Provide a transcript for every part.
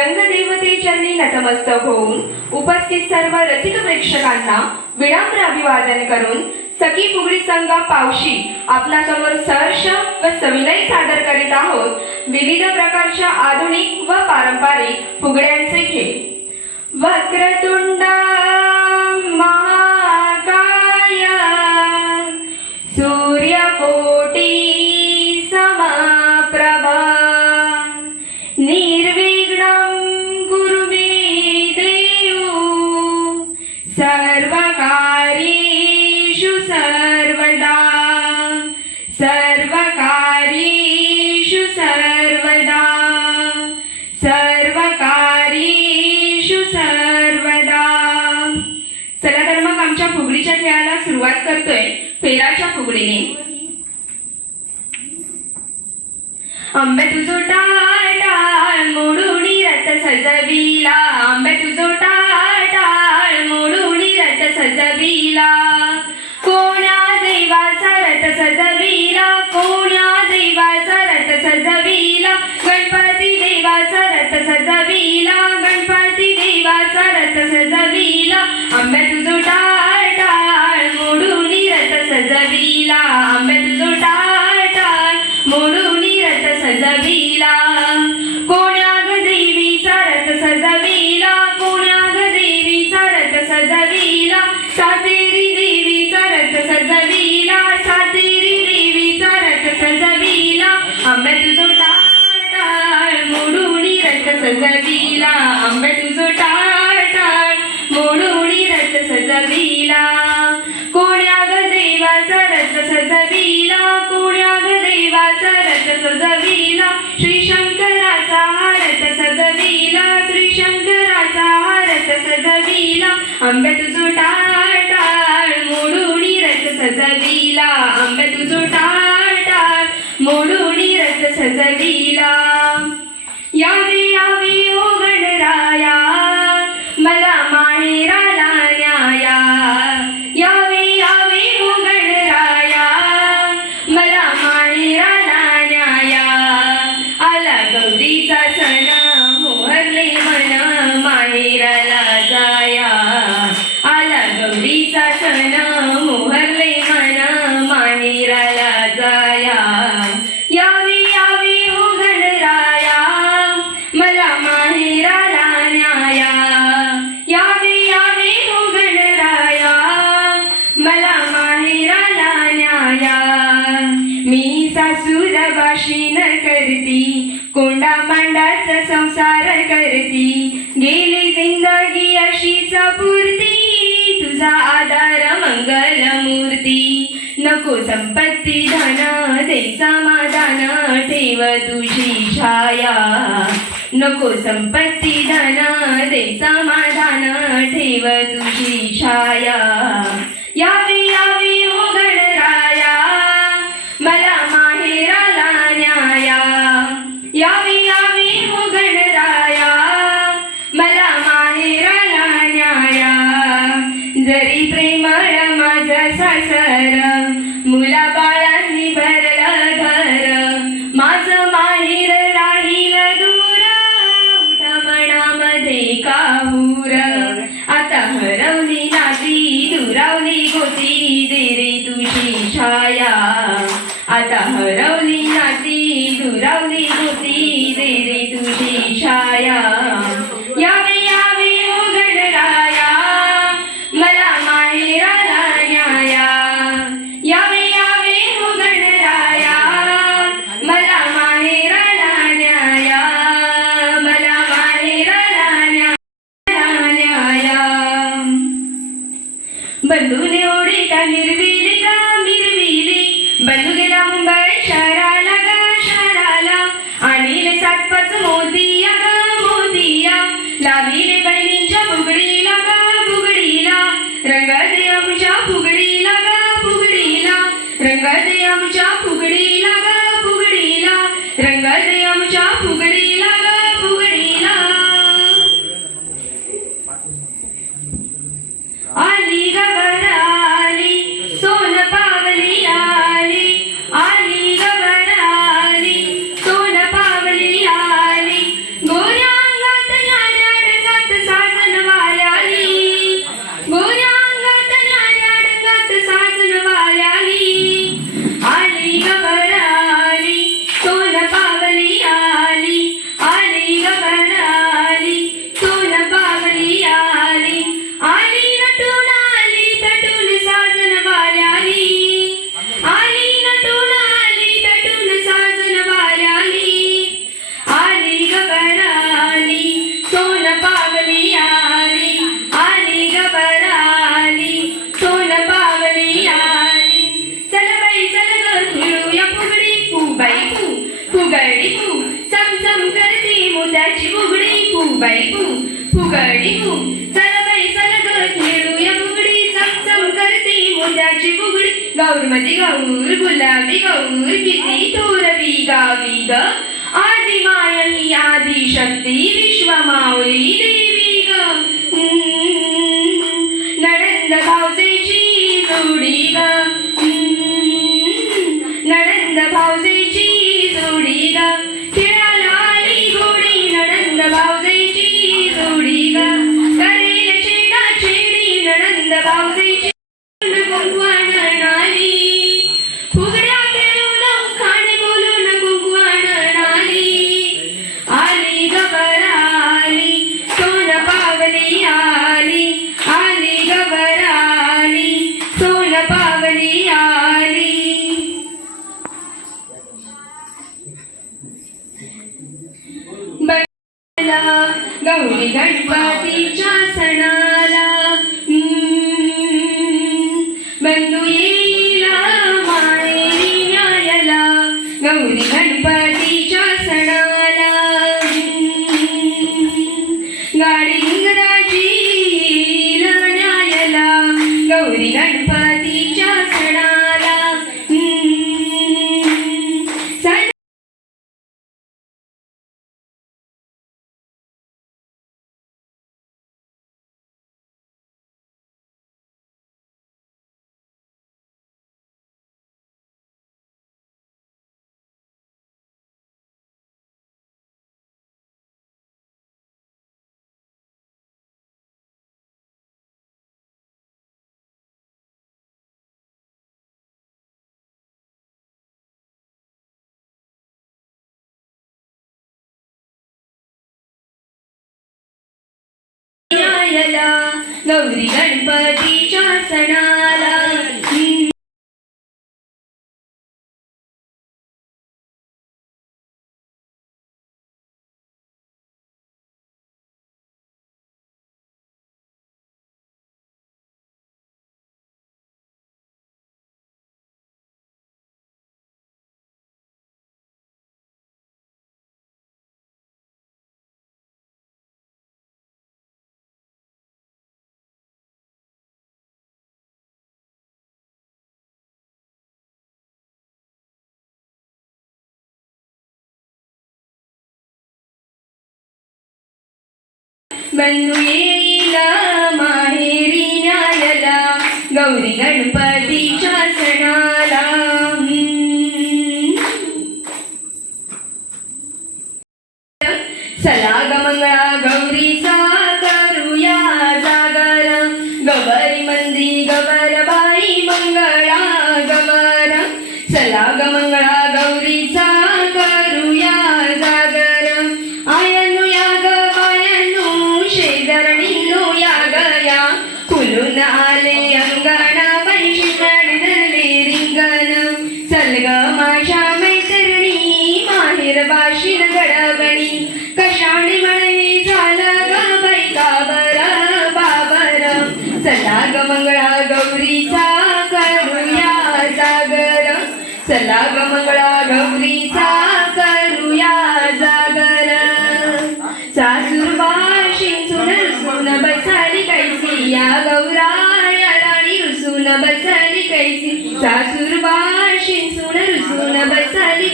रंगदेवते नतमस्तक होऊन उपस्थित सर्व रसिक प्रेक्षकांना विनम्र अभिवादन करून सखी फुगडी संघ पावशी आपणासमोर सहर्ष व सविनय सादर करीत आहोत. विविध प्रकारच्या आधुनिक व पारंपरिक फुगड्यांचे खेळ. वक्रतुंडा सर्वकार्येषु सर्वदा। सर्वदा। चला तर मग आमच्या फुगडीच्या खेळाला सुरुवात करतोय. फुगडीने. आंबे तुझो टाळ टाळ मोडुणी रथ सजविला. आंबे तुझो टाळ मोडुणी रथ सजविला. कोणा देवाचा रथ सजविला कोण्या देवाचा रथ सजविला? गणपती देवाचा रथ सजविला गणपती देवाचा रथ सजविला. आंबे तुझो टाळ टाळ मोडुणी रथ सजविला. आंबे तुझो सजविला आंबे तुझो टाळ टाळ मोडुणी रथ सजविला. कोण्या ग देवाचा रथ सजविला कोण्या ग देवाचा रथ सजविला. श्री शंकराचा हा रथ सजविला श्री शंकराचा हा रथ सजविला. आंबे तुझो टाळ टाळ मोडुणी रथ सजविला. आंबे तुझो टाळ मी सासूर बाशीन करती कोंडा मांडाचा संसार करती. गेली जिंदगी अशी सपूर्ती तुझा आधार मंगल मूर्ती. नको संपत्ती धन दे समाधान ठेव तुझी छाया. नको संपत्ती धन दे समाधान ठेव तुझी छाया. यावे गौरमती गौर गुलाबी गौर किती थोरवी गावी ग आदि माय ही आदि शक्ती विश्व गणपतीच्या सणाला गौरी गणपतीच्या सणाला 门里。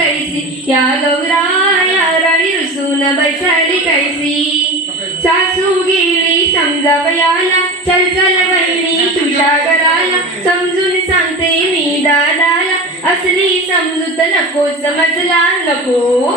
कैसी? या गौराया राणी रुसून बसली कैसी? सासू गेली समजावयाला चल चल बहिणी तुझ्या घराला समजून सांगते मी दादाला. असली समजूत नको समजला नको.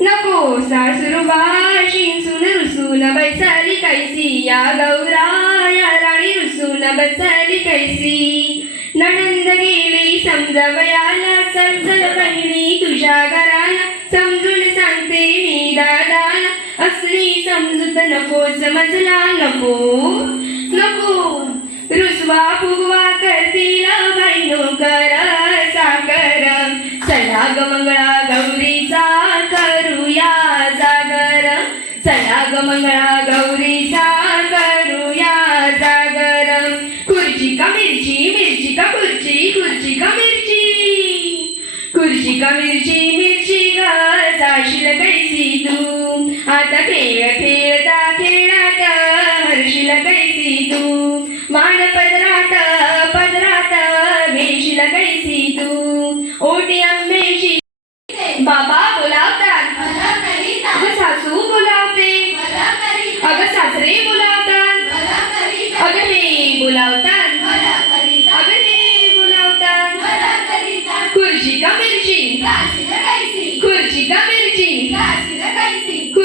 नको सासुरबाशी सुन रुसून बसली कैसी? या गौराया राणी रुसून बसली कैसी? नणंद गेली समजवयाला समजल बहिणी तुझ्या घराला समजून सांगते मी दादाला. असली समजूत नको समजला नको. नको. रुसवा फुगवा करतीला बहिणो करा साकर चला ग मंगळा गौरीचा करूया जागर. चला ग मंगळा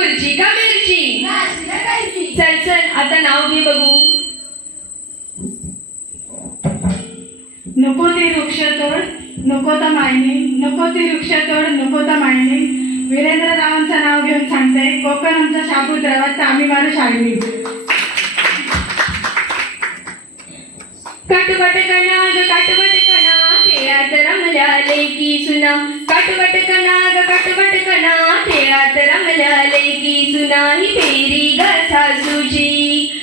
खुर्ची का मिर्ची? चल चल आता नाव घे बघू. नको ते वृक्ष तोड नको तर मायने नको ते वृक्ष तोड नको तर मायने. वीरेंद्र रावांचं नाव घेऊन सांगते कोकण आमचा शाबूतरावात तर आम्ही मारू शाळली काटोकाटे करणार खेळात रमला लेकी सुना. काटवट कना ग काटवट कना खेळात रमला लेकी सुना. ही फेरी ग सासूची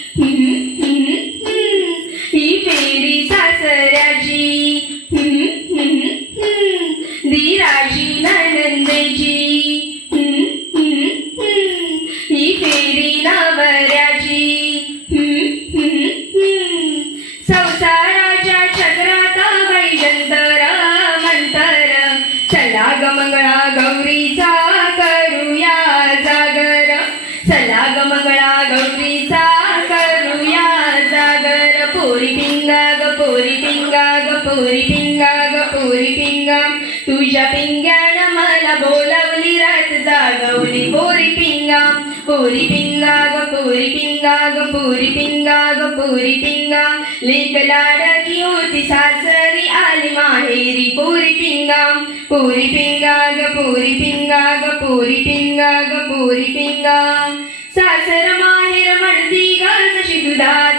ಪಿಂಗ ಗಪೂರಿ ಪಿಂಗ ಗಪೂರಿ ಪಿಂಗ ಲೇಖಲಾಡಗಿಯೋತಿ ಸಾಸರಿ ಆಲಿ ಮಾಹೇರಿ ಪೂರಿ ಪಿಂಗ ಪೂರಿ ಪಿಂಗ ಗಪೂರಿ ಪಿಂಗ ಗಪೂರಿ ಪಿಂಗ ಗಪೂರಿ ಪಿಂಗ ಸಾಸರ ಮಾಹಿರ ಮಣದಿ ಗಾಸ ಶಿದುದಾರ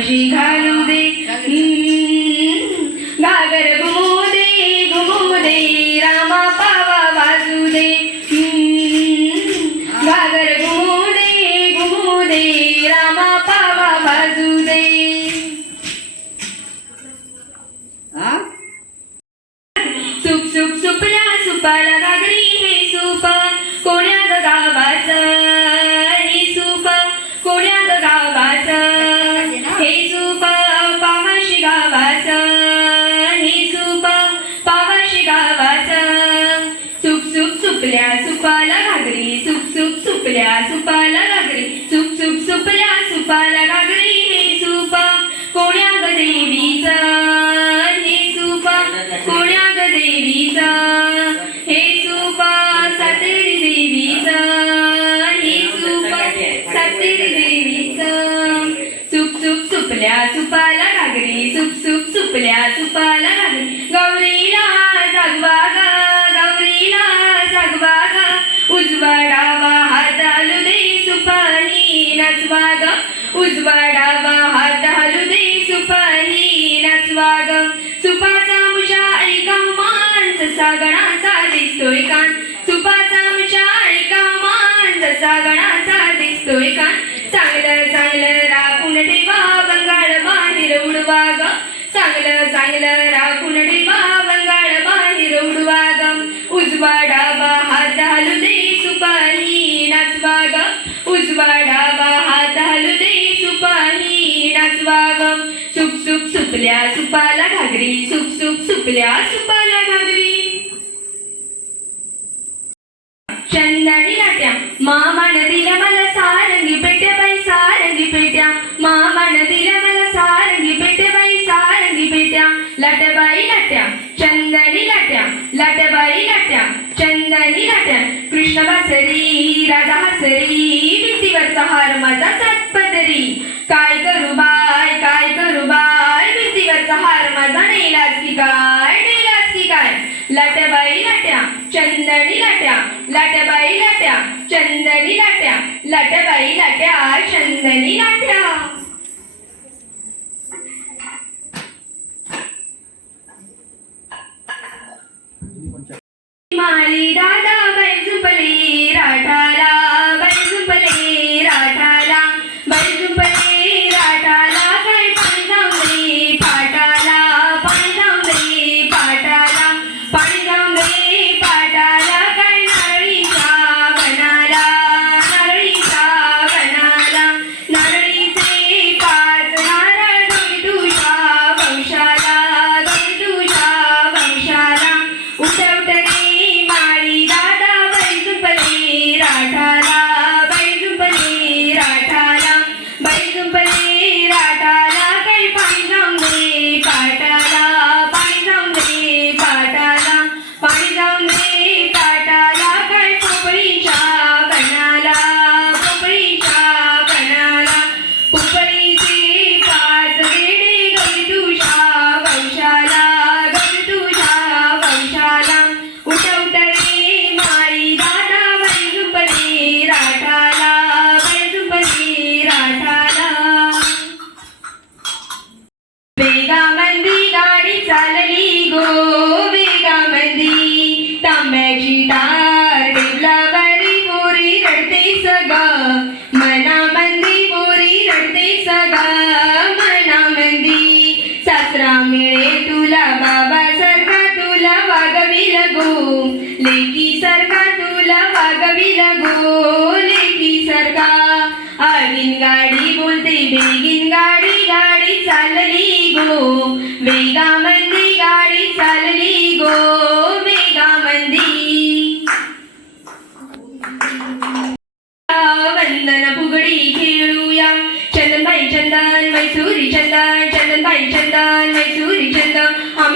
வழிகள் सुपल्या सुपाला घागरी सुप सुप सुपल्या सुपाला घागरी. गौरीला जागवा गा गौरीला जागवा गा. उजवा डावा हात हालू दे सुपाली नाचवा ग. उजवा डावा हात हालू दे सुपाली नाचवा ग. सुपाचा मुशा ऐका मान ससा गणाचा दिसतोय का सुपाचा मुशा ऐका मान ससा गणाचा दिसतोय का चांगलं चांगलं राखून ठेवा चांगलं चांगलं राखून ठेवा बंगाळ बाहेर उडवा ग उजवा डावा हात हालू दे सुपाही नाचवा ग उजवा डावा हात हालू दे सुपाही नाचवा ग सुप सुप सुपल्या सुपाला घागरी सुप सुप सुपल्या सुपाला घागरी. चंदनी लाट्या मामान दिल्या मला कृष्ण बासरी हसरी भिंतीवरचा हार माझा सात पदरी. काय करू बाय काय करू बाय भिंतीवरचा हार माझा नेलाच की काय नेलाच की काय? लाट्या बाई लाट्या चंदनी लाट्या लाट्या लाट्या चंदनी लाट्या लाट्या लाट्या चंदनी लाट्या.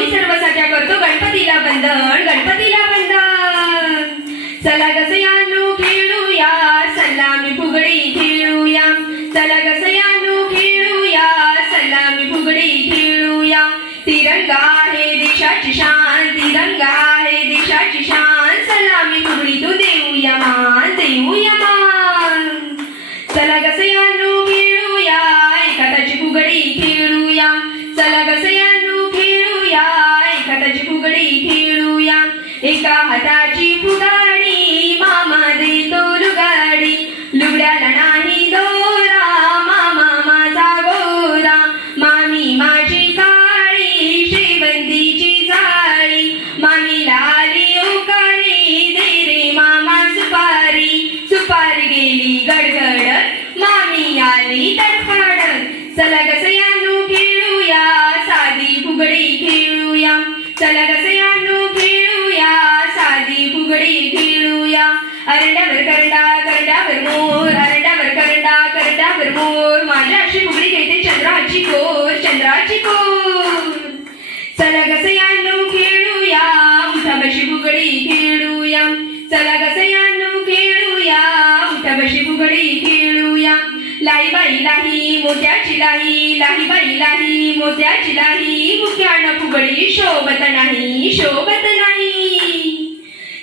आम्ही सर्व साठ्या करतो. गणपतीला बंधन गणपती चंद्राची कोर चंद्राची कोर. चला गसयानू खेळूया. उठाबशी फुगडी खेळूया. चला गसयानू खेळूया. उठाबशी फुगडी खेळूया. लाई बाई लाही मोत्याची लाही. लाही बाई लाही मोत्याची लाही. मुख्यानं फुगडी शोभत नाही शोभत नाही.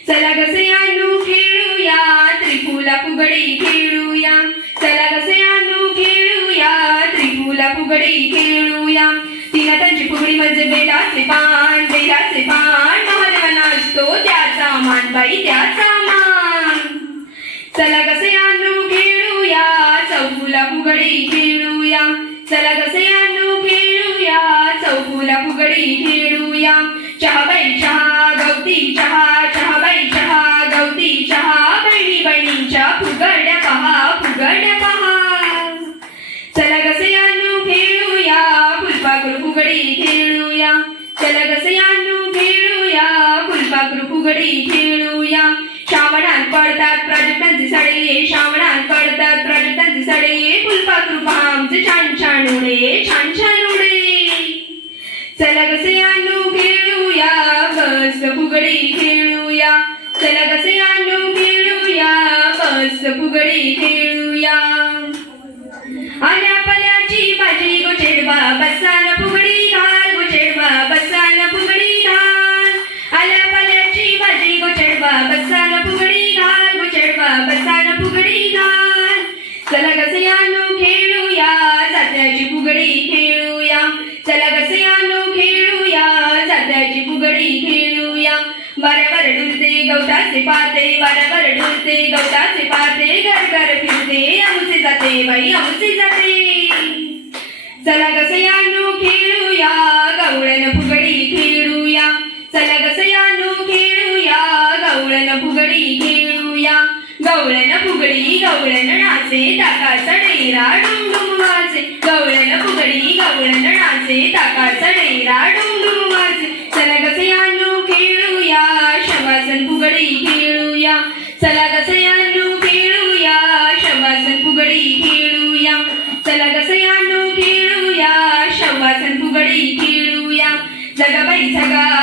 चला गसयानू खेळूया. त्रिफुला फुगडी खेळूया. फुगडी खेळूया तिला त्यांची फुगडी म्हणजे बेलाचे पान बेलाचे पान महादेवाला असतो त्याचा मान बाई त्याचा मान. चला कसे आणू खेळूया. चौफुला फुगडी खेळूया. चला कसे आणू खेळूया. चौफुला फुगडी खेळूया. चहा बाई चहा गवती चहा चहा बाई चहा गवती चहा. फुगडी खेळूया चला खेळूया फुलपाखरू फुगडी खेळूया श्रावणात पडतात प्राजक्तांचे सडे श्रावणात पडतात प्राजक्तांचे सडे फुलपाखरू पहा आमचे छान छान उडे छान छान उडे चला खेळूया बस फुगडी खेळूया चला खेळूया बस फुगडी खेळूया आल्या पल्याची भाजी गोचेडवा बसान चला कसे आणू खेळूया. जात्याची फुगडी खेळूया. वाऱ्यावर डुलते गवताचे पाते. वाऱ्यावर डुलते गवताचे पाते. घर घर फिरते. आमचे जाते बाई आमचे जाते. चला कसे आणू खेळूया. गवळ्यानं फुगडी खेळूया. चला कसे आणू खेळूया. गवळ्यानं फुगडी खेळूया. गवळ्यानं फुगडी गवळ्यानं नाचे. टाकाचा डेरा डुमडुम डुमडुम चला कसे खेळूया शवासन फुगडी खेळूया. चला खेळूया शवासन फुगडी खेळूया. चला खेळूया फुगडी खेळूया. जगा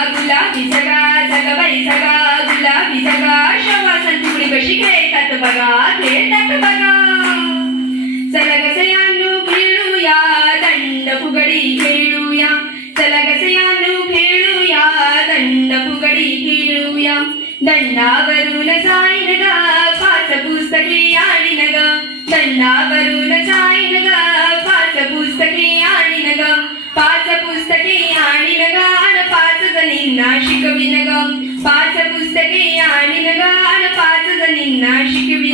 गुलाबी जगा जगा गुलाबी जगा फुगडी कशी खेळतात बघा खेळतात बघा. चला ಪುಗಡಿ ಹೇಳುಯ ಸಲಗಸೆಯನ್ನು ಹೇಳುಯ ದಂಡ ಪುಗಡಿ ಹೇಳುಯ ದಂಡ ಬರುನ ಸಾಯಿನಗ ಪಾಠ ಪುಸ್ತಕೆ ಆಡಿನಗ ದಂಡ ಬರುನ ಸಾಯಿನಗ ಪಾಠ ಪುಸ್ತಕೆ ಆಡಿನಗ ಪಾಠ ಪುಸ್ತಕೆ ಆಡಿನಗ ಅಣ ಪಾಠದ ನಿನ್ನ ಶಿಕವಿನಗ ಪಾಠ ಪುಸ್ತಕೆ ಆಡಿನಗ ಅಣ ಪಾಠದ ನಿನ್ನ ಶಿಕವಿ